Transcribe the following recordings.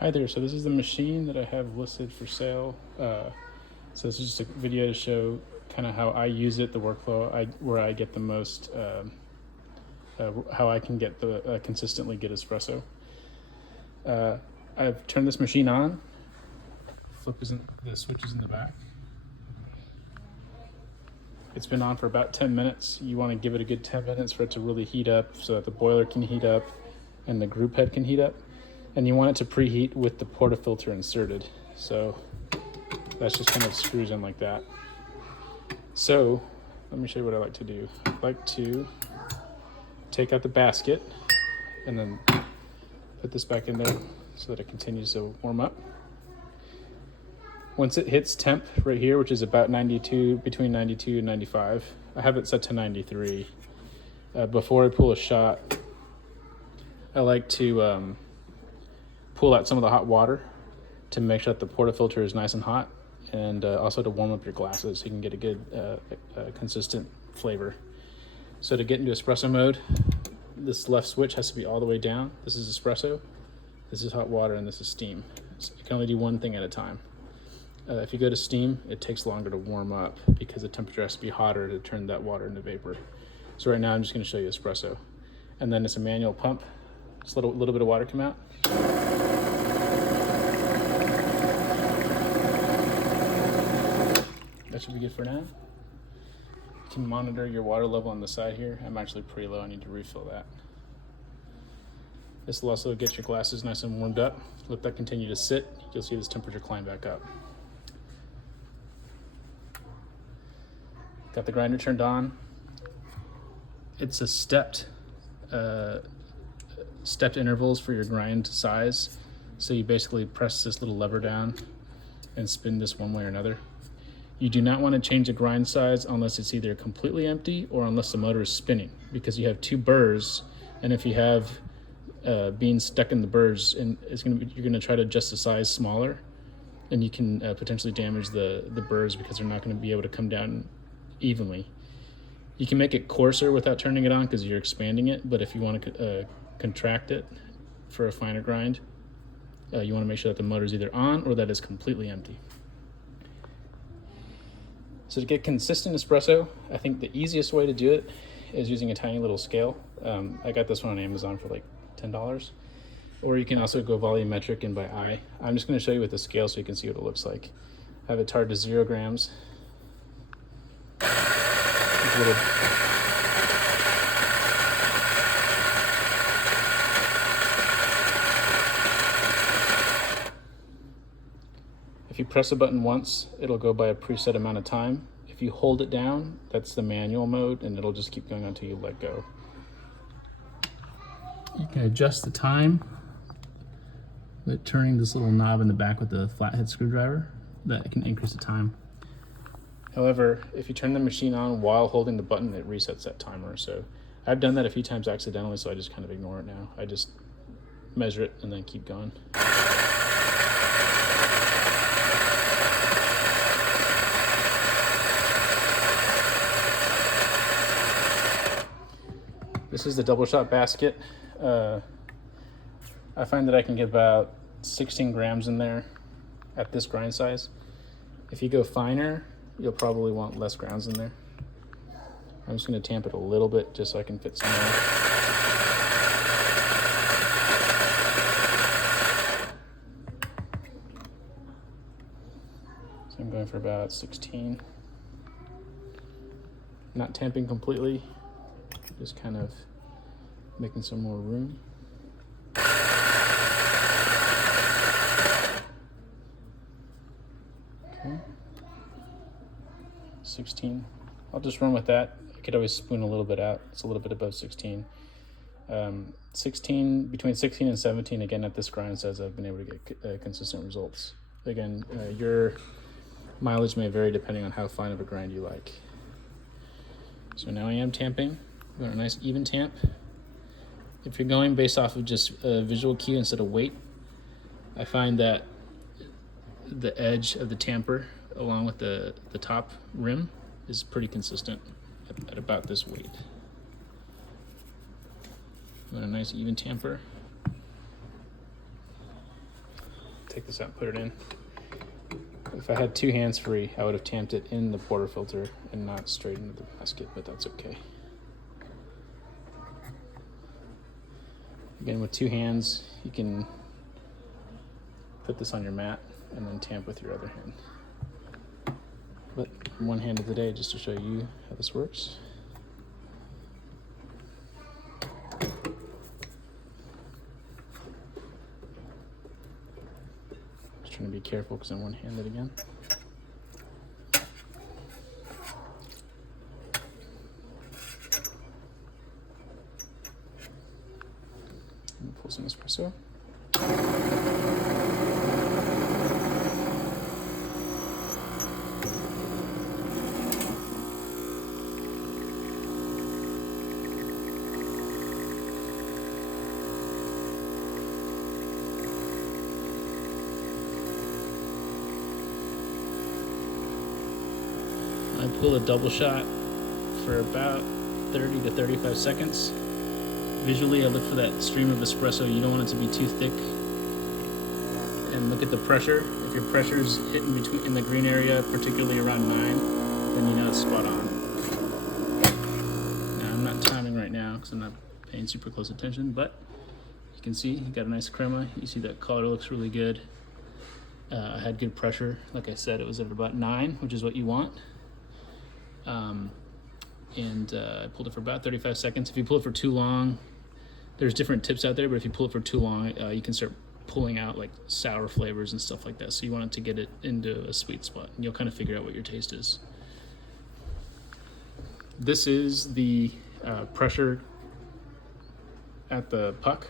Hi there, so this is the machine that I have listed for sale. So this is just a video to show kind of how I use it, the workflow, where I get the most, how I can get the consistently get espresso. I've turned this machine on. The switch is in the back. It's been on for about 10 minutes. You want to give it a good 10 minutes for it to really heat up so that the boiler can heat up and the group head can heat up. And you want it to preheat with the portafilter inserted. So that's just kind of screws in like that. So let me show you what I like to do. I like to take out the basket and then put this back in there so that it continues to warm up. Once it hits temp right here, which is about 92, between 92 and 95, I have it set to 93. Before I pull a shot, I like to pull out some of the hot water to make sure that the portafilter is nice and hot, and also to warm up your glasses so you can get a good consistent flavor. So to get into espresso mode, this left switch has to be all the way down. This is espresso, this is hot water, and this is steam. So you can only do one thing at a time. If you go to steam, it takes longer to warm up because the temperature has to be hotter to turn that water into vapor. So right now I'm just going to show you espresso. And then it's a manual pump. Just a little bit of water come out. That should be good for now. You can monitor your water level on the side here. I'm actually pretty low, I need to refill that. This will also get your glasses nice and warmed up. Let that continue to sit. You'll see this temperature climb back up. Got the grinder turned on. It's a stepped intervals for your grind size. So you basically press this little lever down and spin this one way or another. You do not want to change the grind size unless it's either completely empty or unless the motor is spinning, because you have two burrs, and if you have beans stuck in the burrs, and you're going to try to adjust the size smaller, and you can potentially damage the burrs because they're not going to be able to come down evenly. You can make it coarser without turning it on because you're expanding it, but if you want to contract it for a finer grind, you want to make sure that the motor is either on or that it's completely empty. So to get consistent espresso, I think the easiest way to do it is using a tiny little scale. I got this one on Amazon for like $10. Or you can also go volumetric and by eye. I'm just going to show you with the scale so you can see what it looks like. I have it tarred to 0 grams. If you press a button once, it'll go by a preset amount of time. If you hold it down, that's the manual mode, and it'll just keep going until you let go. You can adjust the time by turning this little knob in the back with the flathead screwdriver. That can increase the time. However, if you turn the machine on while holding the button, it resets that timer. So I've done that a few times accidentally, so I just kind of ignore it now. I just measure it and then keep going. This is the double shot basket. I find that I can get about 16 grams in there at this grind size. If you go finer, you'll probably want less grounds in there. I'm just going to tamp it a little bit just so I can fit some more. So I'm going for about 16. Not tamping completely, just kind of making some more room. Okay. 16. I'll just run with that. I could always spoon a little bit out. It's a little bit above 16. 16, between 16 and 17, again, at this grind size, I've been able to get consistent results. Again, your mileage may vary depending on how fine of a grind you like. So now I am tamping. I'm going a nice even tamp. If you're going based off of just a visual cue instead of weight, I find that the edge of the tamper along with the top rim is pretty consistent at about this weight. I'm going a nice even tamper. take this out and put it in. If I had 2 hands free, I would have tamped it in the portafilter and not straight into the basket, but that's okay. Again, with 2 hands, you can put this on your mat and then tamp with your other hand. But one hand of the day just to show you how this works. Just trying to be careful because I'm one-handed again. And pull some espresso. I pull a double shot for about 30 to 35 seconds. Visually, I look for that stream of espresso. You don't want it to be too thick. And look at the pressure. If your pressure's hitting between in the green area, particularly around 9, then you know it's spot on. Now, I'm not timing right now because I'm not paying super close attention, but you can see you got a nice crema. You see that color looks really good. I had good pressure. Like I said, it was at about 9, which is what you want. I pulled it for about 35 seconds. If you pull it for too long, there's different tips out there, but if you pull it for too long, you can start pulling out like sour flavors and stuff like that. So you want it to get it into a sweet spot, and you'll kind of figure out what your taste is. This is the pressure at the puck.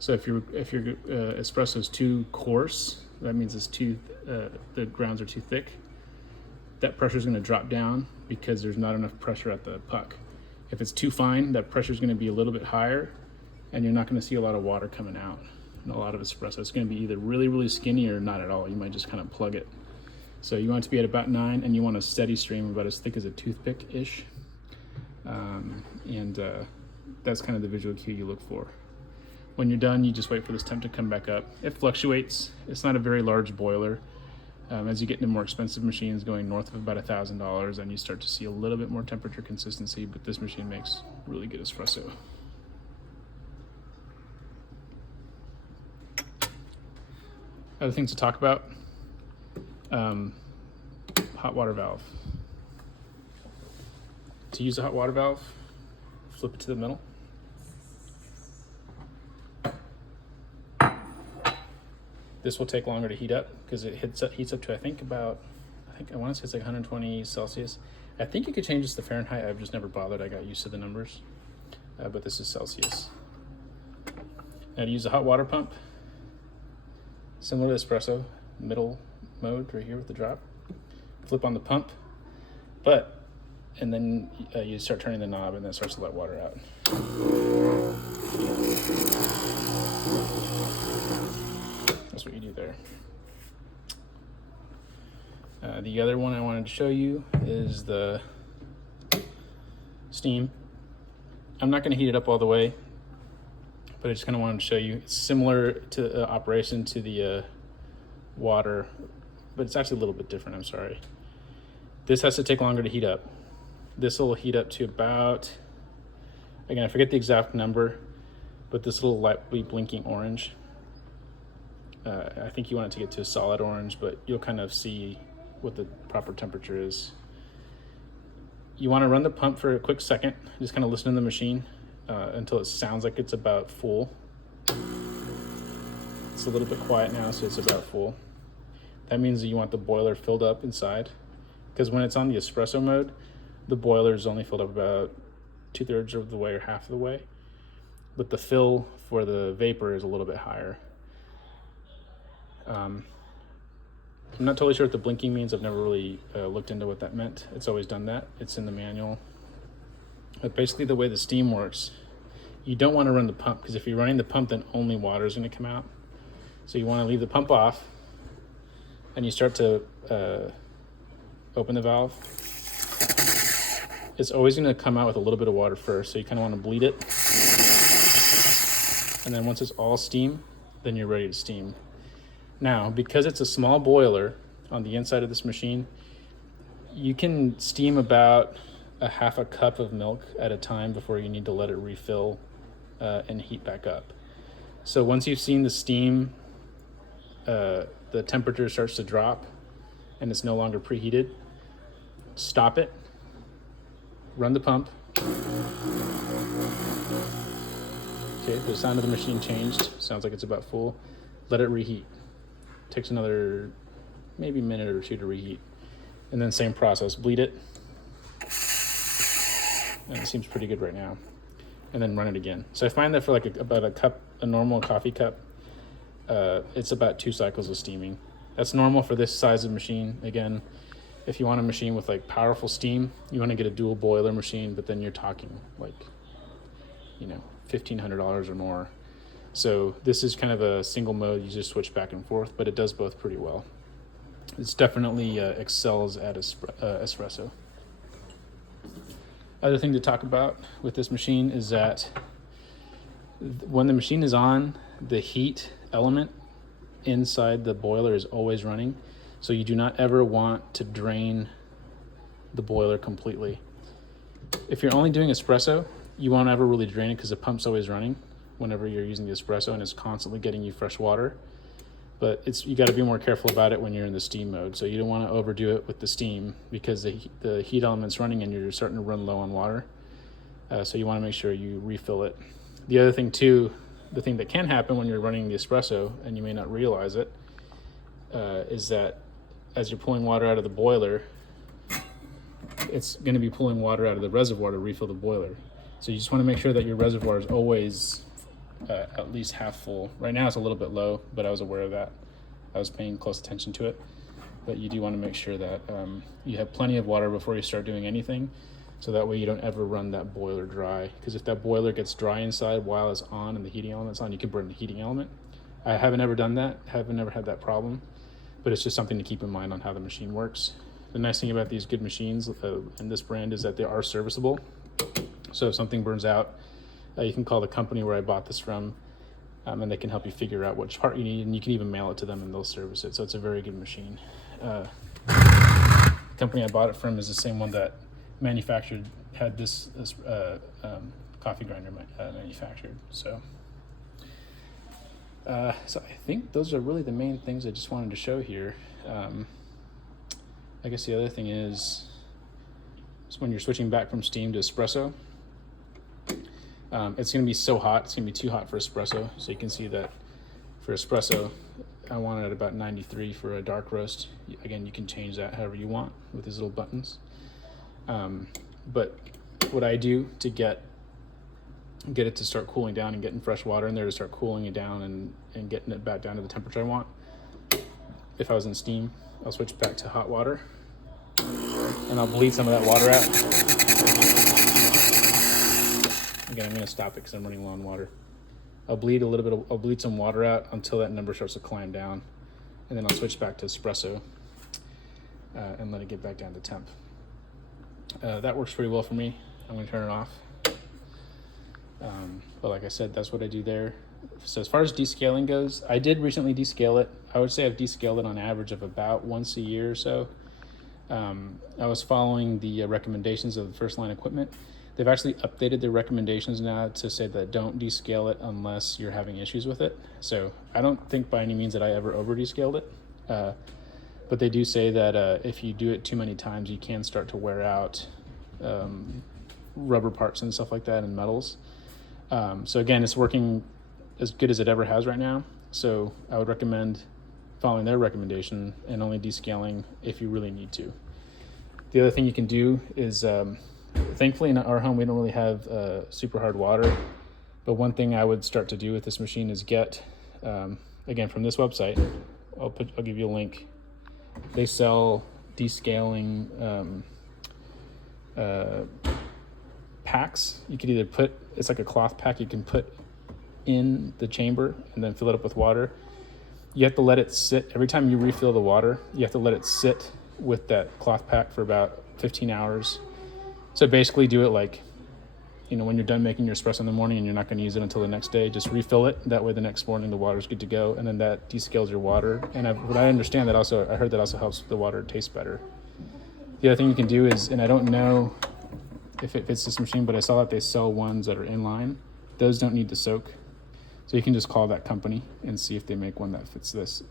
So if your espresso is too coarse, that means it's the grounds are too thick. That pressure is going to drop down because there's not enough pressure at the puck. If it's too fine, that pressure is going to be a little bit higher, and you're not going to see a lot of water coming out and a lot of espresso. It's going to be either really, really skinny or not at all. You might just kind of plug it. So you want it to be at about 9, and you want a steady stream about as thick as a toothpick-ish. That's kind of the visual cue you look for. When you're done, you just wait for this temp to come back up. It fluctuates. It's not a very large boiler. As you get into more expensive machines going north of about $1,000, then you start to see a little bit more temperature consistency, but this machine makes really good espresso. Other things to talk about, hot water valve. To use a hot water valve, flip it to the middle. This will take longer to heat up because it heats up to I want to say it's like 120 Celsius. I think you could change this to Fahrenheit. I've just never bothered. I got used to the numbers, but this is Celsius. Now to use a hot water pump, similar to espresso, middle mode right here with the drop. Flip on the pump, and then you start turning the knob, and then it starts to let water out. That's what you do there. The other one I wanted to show you is the steam. I'm not going to heat it up all the way, but I just kind of wanted to show you. It's similar to operation to the water, but it's actually a little bit different. I'm sorry. This has to take longer to heat up. This will heat up to about, again, I forget the exact number, but this little lightly blinking orange. I think you want it to get to a solid orange, but you'll kind of see what the proper temperature is. You want to run the pump for a quick second, just kind of listen to the machine until it sounds like it's about full. It's a little bit quiet now, so it's about full. That means that you want the boiler filled up inside, because when it's on the espresso mode, the boiler is only filled up about 2/3 of the way or half of the way, but the fill for the vapor is a little bit higher. I'm not totally sure what the blinking means. I've never really looked into what that meant. It's always done that. It's in the manual. But basically the way the steam works, you don't want to run the pump, because if you're running the pump, then only water is going to come out. So you want to leave the pump off, and you start to open the valve. It's always going to come out with a little bit of water first, so you kind of want to bleed it. And then once it's all steam, then you're ready to steam. Now, because it's a small boiler on the inside of this machine, you can steam about a half a cup of milk at a time before you need to let it refill and heat back up. So once you've seen the steam, the temperature starts to drop and it's no longer preheated, stop it, run the pump. Okay, the sound of the machine changed. Sounds like it's about full. Let it reheat. Takes another maybe minute or two to reheat. And then same process, bleed it. And it seems pretty good right now. And then run it again. So I find that for like about a normal coffee cup, it's about 2 cycles of steaming. That's normal for this size of machine. Again, if you want a machine with like powerful steam, you want to get a dual boiler machine, but then you're talking like, $1,500 or more. So this is kind of a single mode. You just switch back and forth, but it does both pretty well. It's definitely excels at espresso. Other thing to talk about with this machine is that when the machine is on, the heat element inside the boiler is always running. So you do not ever want to drain the boiler completely. If you're only doing espresso, you won't ever really drain it because the pump's always running whenever you're using the espresso, and it's constantly getting you fresh water. But you got to be more careful about it when you're in the steam mode. So you don't want to overdo it with the steam because the heat element's running and you're starting to run low on water. So you want to make sure you refill it. The other thing too, the thing that can happen when you're running the espresso, and you may not realize it, is that as you're pulling water out of the boiler, it's going to be pulling water out of the reservoir to refill the boiler. So you just want to make sure that your reservoir is always at least half full. Right now it's a little bit low, but I was aware of that. I was paying close attention to it. But you do want to make sure that you have plenty of water before you start doing anything, so that way you don't ever run that boiler dry. Because if that boiler gets dry inside while it's on and the heating element's on, you can burn the heating element. I haven't ever done that, haven't ever had that problem, but it's just something to keep in mind on how the machine works. The nice thing about these good machines and this brand is that they are serviceable. So if something burns out, you can call the company where I bought this from, and they can help you figure out which part you need, and you can even mail it to them and they'll service it. So it's a very good machine. The company I bought it from is the same one that had this coffee grinder manufactured. So I think those are really the main things I just wanted to show here. I guess the other thing is when you're switching back from steam to espresso, it's going to be so hot. It's going to be too hot for espresso. So you can see that for espresso, I want it at about 93 for a dark roast. Again, you can change that however you want with these little buttons. But what I do to get it to start cooling down and getting fresh water in there to start cooling it down and getting it back down to the temperature I want, if I was in steam, I'll switch back to hot water and I'll bleed some of that water out. Again, I'm going to stop it because I'm running low on water. I'll bleed some water out until that number starts to climb down, and then I'll switch back to espresso and let it get back down to temp. That works pretty well for me. I'm going to turn it off. But like I said, that's what I do there. So as far as descaling goes, I did recently descale it. I would say I've descaled it on average of about once a year or so. I was following the recommendations of the First Line Equipment. They've actually updated their recommendations now to say that don't descale it unless you're having issues with it. So I don't think by any means that I ever over descaled it. But they do say that if you do it too many times, you can start to wear out rubber parts and stuff like that and metals. So again, it's working as good as it ever has right now. So I would recommend following their recommendation and only descaling if you really need to. The other thing you can do is, thankfully in our home we don't really have super hard water, but one thing I would start to do with this machine is get, again from this website, I'll give you a link. They sell descaling packs. You could either it's like a cloth pack you can put in the chamber and then fill it up with water. You have to let it sit. Every time you refill the water, you have to let it sit with that cloth pack for about 15 hours. So basically do it like when you're done making your espresso in the morning and you're not going to use it until the next day, just refill it. That way the next morning the water's good to go, and then that descales your water. And what I understand, I heard that also helps the water taste better. The other thing you can do is, and I don't know if it fits this machine, but I saw that they sell ones that are inline. Those don't need to soak. So you can just call that company and see if they make one that fits this.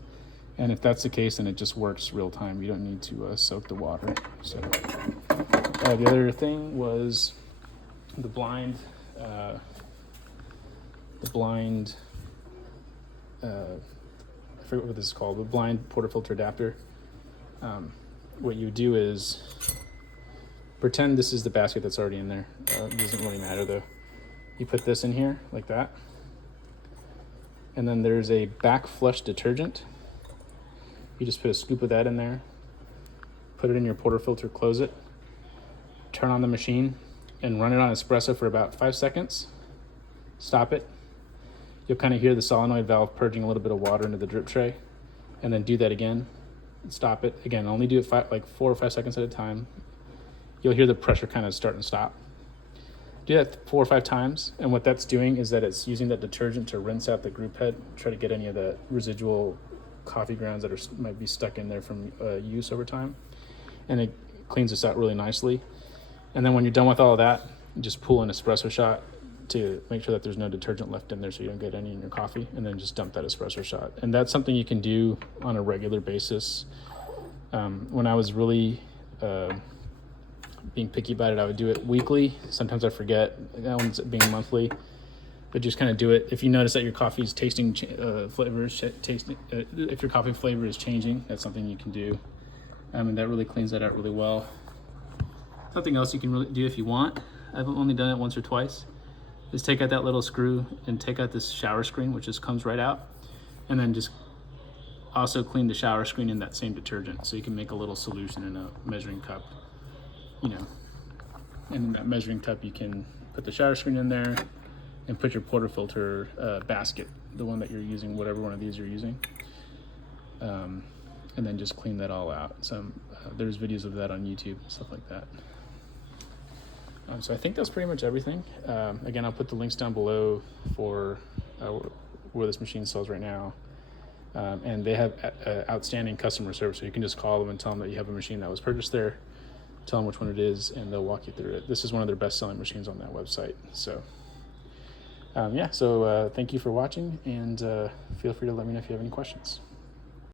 And if that's the case, then it just works real time. You don't need to soak the water. So the other thing was the blind, I forget what this is called, the blind portafilter adapter. What you do is pretend this is the basket that's already in there. It doesn't really matter though. You put this in here like that. And then there's a back flush detergent. You just put a scoop of that in there, put it in your portafilter, close it, turn on the machine, and run it on espresso for about 5 seconds. Stop it. You'll kind of hear the solenoid valve purging a little bit of water into the drip tray, and then do that again. Stop it. Again, only do it 4 or 5 seconds at a time. You'll hear the pressure kind of start and stop. Do that 4 or 5 times, and what that's doing is that it's using that detergent to rinse out the group head, try to get any of the residual coffee grounds that might be stuck in there from use over time, and it cleans this out really nicely. And then when you're done with all of that, you just pull an espresso shot to make sure that there's no detergent left in there so you don't get any in your coffee, and then just dump that espresso shot. And that's something you can do on a regular basis. When I was really being picky about it, I would do it weekly. Sometimes I forget, that one's being monthly, but just kind of do it. If you notice that your coffee's tasting flavors, if your coffee flavor is changing, that's something you can do. And that really cleans that out really well. Something else you can really do if you want, I've only done it once or twice, is take out that little screw and take out this shower screen, which just comes right out, and then just also clean the shower screen in that same detergent. So you can make a little solution in a measuring cup, and in that measuring cup you can put the shower screen in there and put your portafilter basket, the one that you're using, whatever one of these you're using, and then just clean that all out. There's videos of that on YouTube, stuff like that. So I think that's pretty much everything. Again, I'll put the links down below for where this machine sells right now. And they have outstanding customer service, so you can just call them and tell them that you have a machine that was purchased there, tell them which one it is, and they'll walk you through it. This is one of their best-selling machines on that website. So thank you for watching, and feel free to let me know if you have any questions.